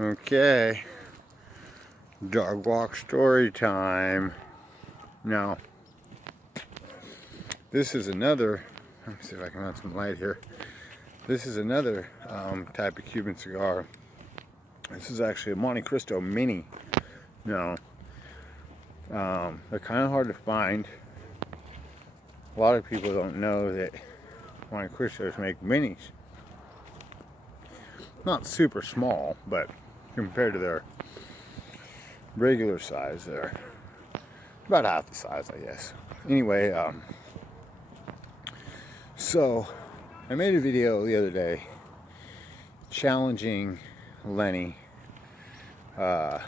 Okay, dog walk story time. Now, this is another, let me see if I can add some light here. This is another type of Cuban cigar. This is actually a Monte Cristo Mini. Now, they're kind of hard to find. A lot of people don't know that Monte Cristos make minis. Not super small, but compared to their regular size, they're about half the size, I guess. Anyway, so I made a video the other day challenging Lenny. Let's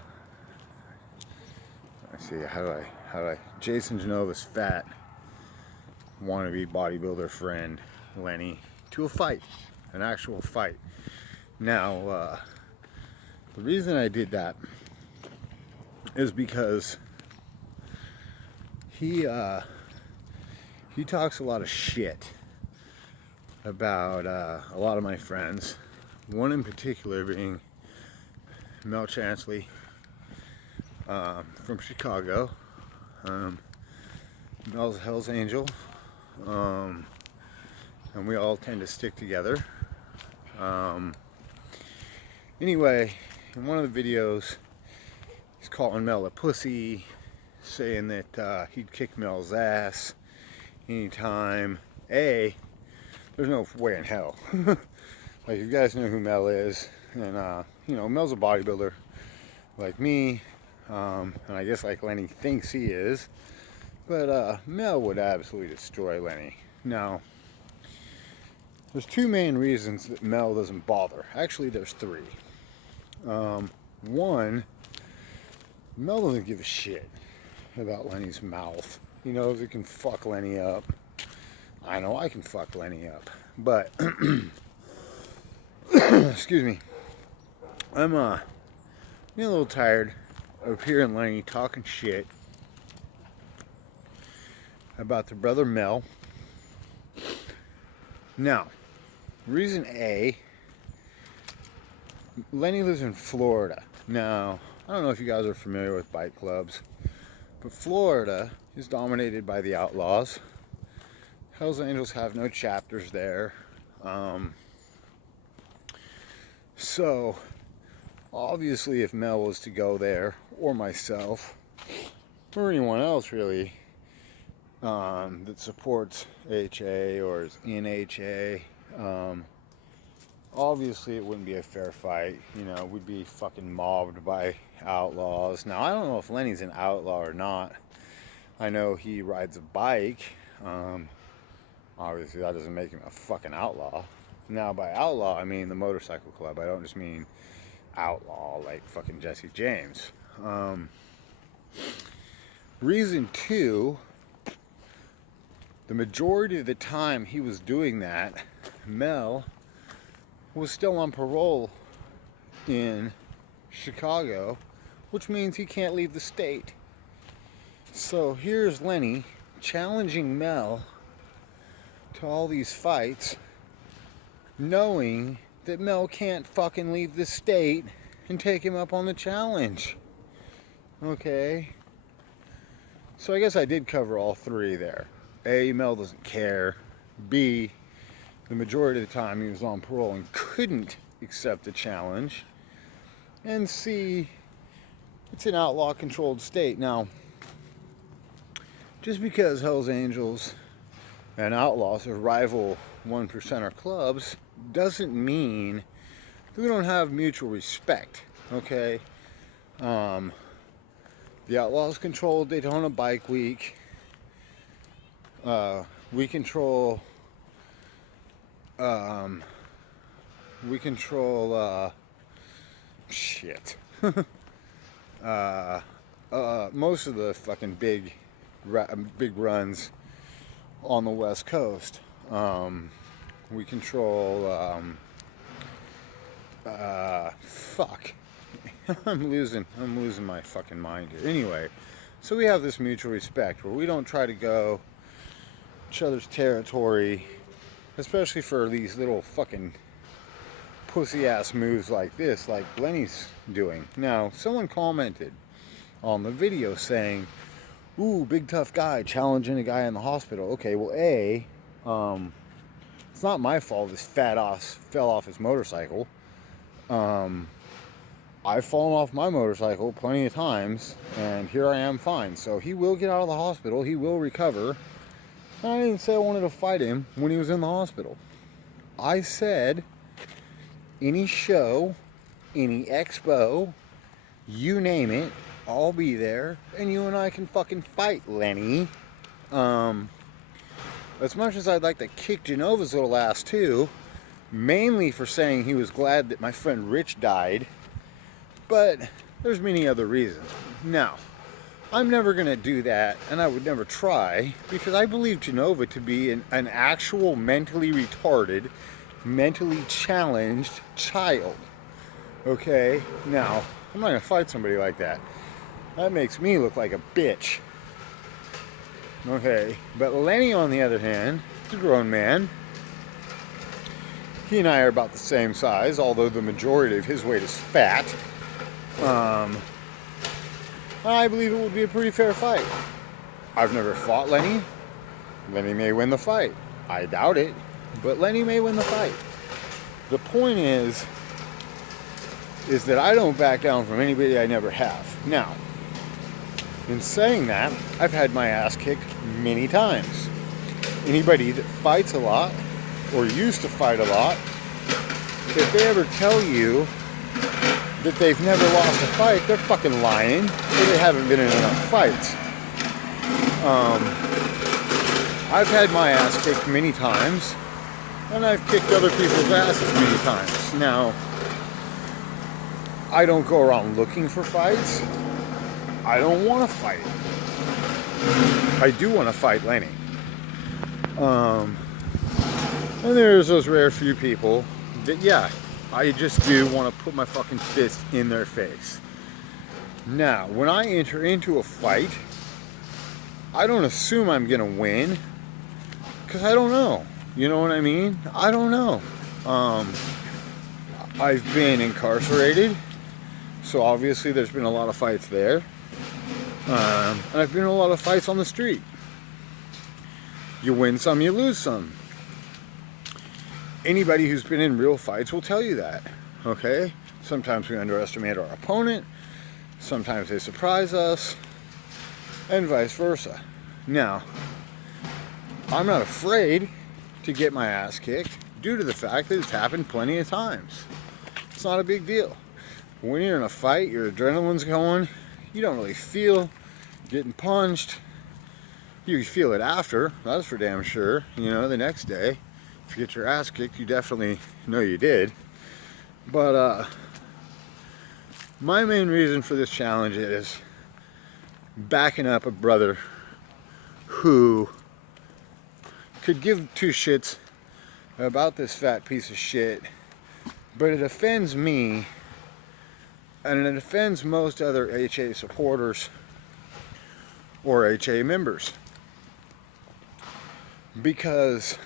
see, how do I Jason Genova's fat wannabe bodybuilder friend Lenny to a fight, an actual fight. Now, the reason I did that is because he talks a lot of shit about a lot of my friends. One in particular being Mel Chansley from Chicago. Mel's a Hell's Angel, and we all tend to stick together. Anyway, in one of the videos, he's calling Mel a pussy, saying that he'd kick Mel's ass anytime. There's no way in hell. Like, you guys know who Mel is, and you know, Mel's a bodybuilder like me, and I guess like Lenny thinks he is, but Mel would absolutely destroy Lenny. Now, there's two main reasons that Mel doesn't bother. Actually, there's three. One, Mel doesn't give a shit about Lenny's mouth. He knows it can fuck Lenny up. I know I can fuck Lenny up, but excuse me, I'm getting a little tired of hearing Lenny talking shit about the brother Mel. Now, reason A, Lenny lives in Florida. Now, I don't know if you guys are familiar with bike clubs, but Florida is dominated by the Outlaws. Hells Angels have no chapters there. So, obviously, if Mel was to go there, or myself, or anyone else really, that supports HA or is in HA, obviously it wouldn't be a fair fight. You know, we'd be fucking mobbed by outlaws. Now, I don't know if Lenny's an outlaw or not. I know he rides a bike. Obviously that doesn't make him a fucking outlaw. Now, by outlaw, I mean the motorcycle club. I don't just mean outlaw like fucking Jesse James. Reason two, the majority of the time he was doing that, Mel was still on parole in Chicago, which means he can't leave the state. So here's Lenny challenging Mel to all these fights, knowing that Mel can't fucking leave the state and take him up on the challenge. Okay, so I guess I did cover all three there. A, Mel doesn't care. B, the majority of the time he was on parole and couldn't accept the challenge. And C, it's an outlaw controlled state. Now, just because Hells Angels and outlaws are rival 1%er clubs doesn't mean that we don't have mutual respect. Okay, the Outlaws control Daytona Bike Week. We control shit. Most of the fucking big runs on the West Coast. We control fuck. I'm losing my fucking mind here. Anyway, so we have this mutual respect where we don't try to go each other's territory, especially for these little fucking pussy ass moves like this, like Lenny's doing. Now, someone commented on the video saying, ooh, big tough guy challenging a guy in the hospital. Okay, well, it's not my fault this fat ass fell off his motorcycle. I've fallen off my motorcycle plenty of times, and here I am fine. So he will get out of the hospital. He will recover. I didn't say I wanted to fight him when he was in the hospital. I said any show, any expo, you name it, I'll be there, and you and I can fucking fight, Lenny. As much as I'd like to kick Genova's little ass too, mainly for saying he was glad that my friend Rich died, but there's many other reasons. Now, I'm never going to do that, and I would never try, because I believe Genova to be an actual mentally retarded, mentally challenged child. Okay? Now, I'm not going to fight somebody like that. That makes me look like a bitch. Okay? But Lenny, on the other hand, is a grown man. He and I are about the same size, although the majority of his weight is fat. I believe it would be a pretty fair fight. I've never fought Lenny. Lenny may win the fight. I doubt it, but Lenny may win the fight. The point is that I don't back down from anybody I never have. Now, in saying that, I've had my ass kicked many times. Anybody that fights a lot, or used to fight a lot, if they ever tell you that they've never lost a fight, they're fucking lying, or they haven't been in enough fights. I've had my ass kicked many times, and I've kicked other people's asses many times. Now, I don't go around looking for fights. I don't want to fight. I do want to fight Lenny. And there's those rare few people that, yeah, I just do want to put my fucking fist in their face. Now, when I enter into a fight, I don't assume I'm going to win, because I don't know. You know what I mean? I don't know. I've been incarcerated, so obviously there's been a lot of fights there. And I've been in a lot of fights on the street. You win some, you lose some. Anybody who's been in real fights will tell you that, okay? Sometimes we underestimate our opponent, sometimes they surprise us, and vice versa. Now, I'm not afraid to get my ass kicked due to the fact that it's happened plenty of times. It's not a big deal. When you're in a fight, your adrenaline's going, you don't really feel getting punched. You feel it after, that's for damn sure, you know, the next day. If you get your ass kicked, you definitely know you did. But my main reason for this challenge is backing up a brother who could give two shits about this fat piece of shit, but it offends me, and it offends most other HA supporters or HA members, because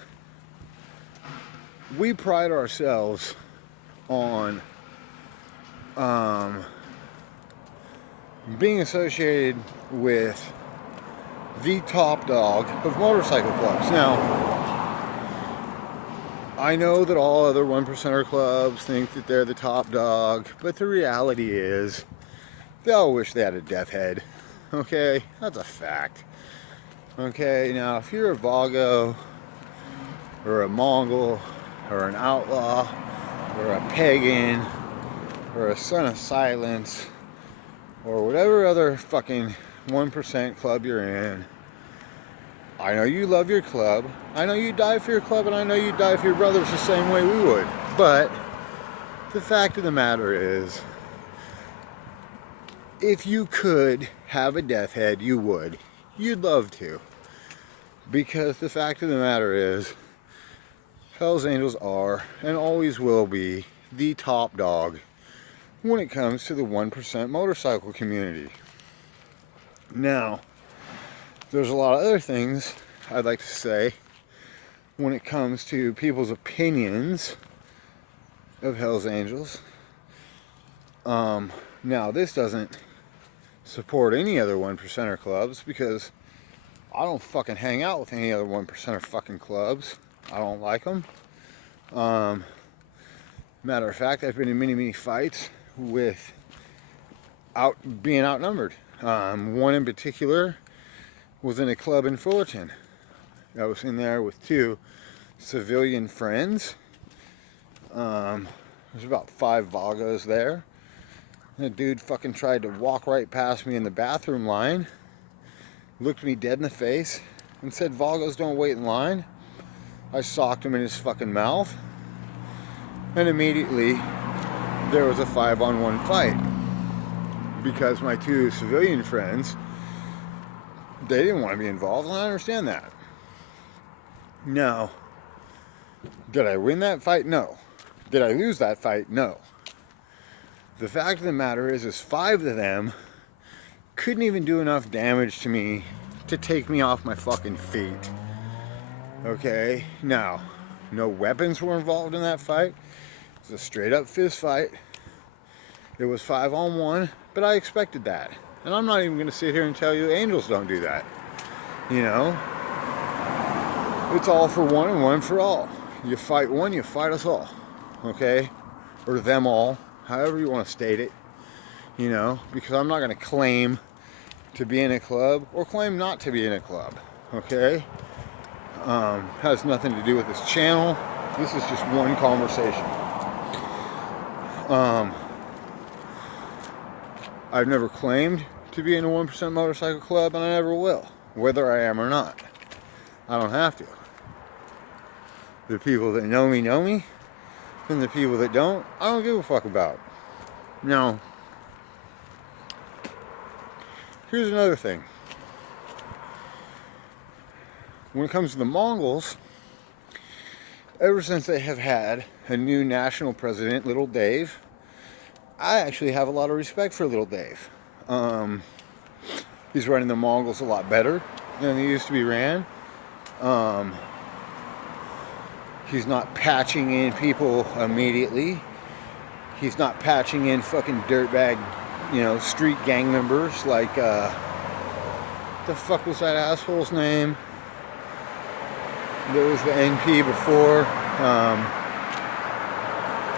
we pride ourselves on being associated with the top dog of motorcycle clubs. Now, I know that all other 1%er clubs think that they're the top dog, but the reality is they all wish they had a death head. Okay, that's a fact. Okay, now if you're a Vago or a Mongol or an outlaw or a pagan or a son of silence or whatever other fucking 1% club you're in, I know you love your club, I know you die for your club, and I know you die for your brothers the same way we would, but the fact of the matter is, if you could have a death head, you would. You'd love to, because the fact of the matter is, Hell's Angels are and always will be the top dog when it comes to the 1% motorcycle community. Now, there's a lot of other things I'd like to say when it comes to people's opinions of Hell's Angels. Now this doesn't support any other 1%er clubs because I don't fucking hang out with any other 1%er fucking clubs. I don't like them. Matter of fact, I've been in many fights with being outnumbered. One in particular was in a club in Fullerton. I was in there with two civilian friends. There's about 5 Vagos there. And a dude fucking tried to walk right past me in the bathroom line, looked me dead in the face, and said, "Vagos don't wait in line." I socked him in his fucking mouth, and immediately there was a 5-on-1 fight because my two civilian friends, they didn't want to be involved, and I understand that. Now, did I win that fight? No. Did I lose that fight? No. The fact of the matter is 5 of them couldn't even do enough damage to me to take me off my fucking feet. Okay? Now, no weapons were involved in that fight. It was a straight up fist fight. It was 5-on-1, but I expected that. And I'm not even going to sit here and tell you Angels don't do that. You know? It's all for one and one for all. You fight one, you fight us all. Okay? Or them all. However you want to state it. You know? Because I'm not going to claim to be in a club or claim not to be in a club. Okay? Has nothing to do with this channel. This is just one conversation. I've never claimed to be in a 1% motorcycle club, and I never will, whether I am or not. I don't have to. The people that know me, and the people that don't, I don't give a fuck about. Now, here's another thing. When it comes to the Mongols, ever since they have had a new national president, Little Dave, I actually have a lot of respect for Little Dave. He's running the Mongols a lot better than they used to be ran. He's not patching in people immediately. He's not patching in fucking dirtbag, you know, street gang members like, the fuck was that asshole's name? There was the NP before.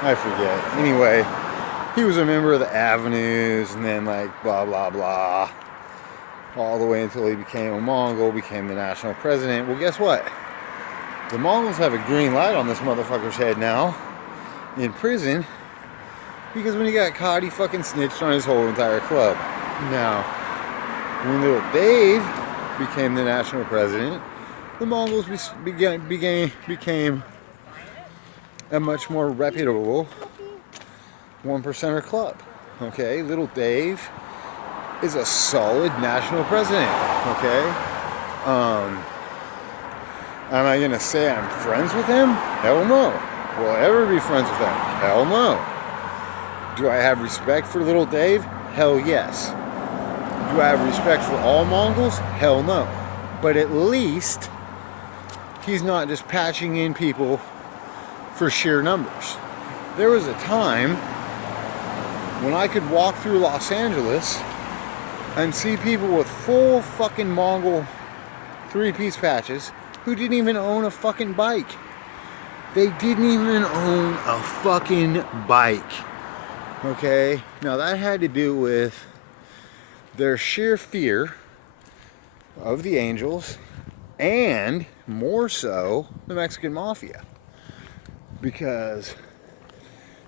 I forget. Anyway, he was a member of the Avenues, and then like blah blah blah, all the way until he became a Mongol, became the national president. Well, guess what? The Mongols have a green light on this motherfucker's head now, in prison, because when he got caught, he fucking snitched on his whole entire club. Now, when Little Dave became the national president, the Mongols became a much more reputable 1%er club. Okay, Little Dave is a solid national president. Okay, am I gonna say I'm friends with him? Hell no. Will I ever be friends with him? Hell no. Do I have respect for Little Dave? Hell yes. Do I have respect for all Mongols? Hell no. But at least he's not just patching in people for sheer numbers. There was a time when I could walk through Los Angeles and see people with full fucking Mongol 3-piece patches who didn't even own a fucking bike. They didn't even own a fucking bike. Okay? Now that had to do with their sheer fear of the Angels, and more so the Mexican Mafia, because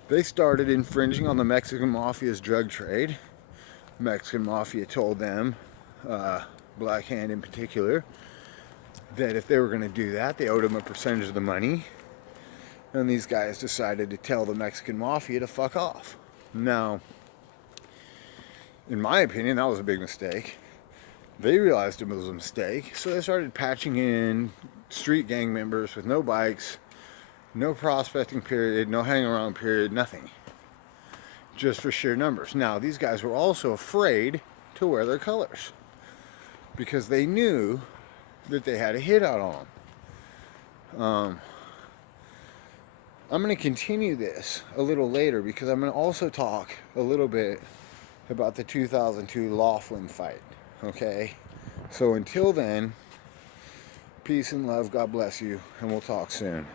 they started infringing on the Mexican Mafia's drug trade. The Mexican Mafia told them, Black Hand in particular, that if they were going to do that, they owed them a percentage of the money. And these guys decided to tell the Mexican Mafia to fuck off. Now, in my opinion, that was a big mistake. They realized it was a mistake, so they started patching in street gang members with no bikes, no prospecting period, no hang around period, nothing. Just for sheer numbers. Now, these guys were also afraid to wear their colors because they knew that they had a hit out on them. I'm going to continue this a little later because I'm going to also talk a little bit about the 2002 Laughlin fight. Okay? So until then, peace and love. God bless you. And we'll talk soon.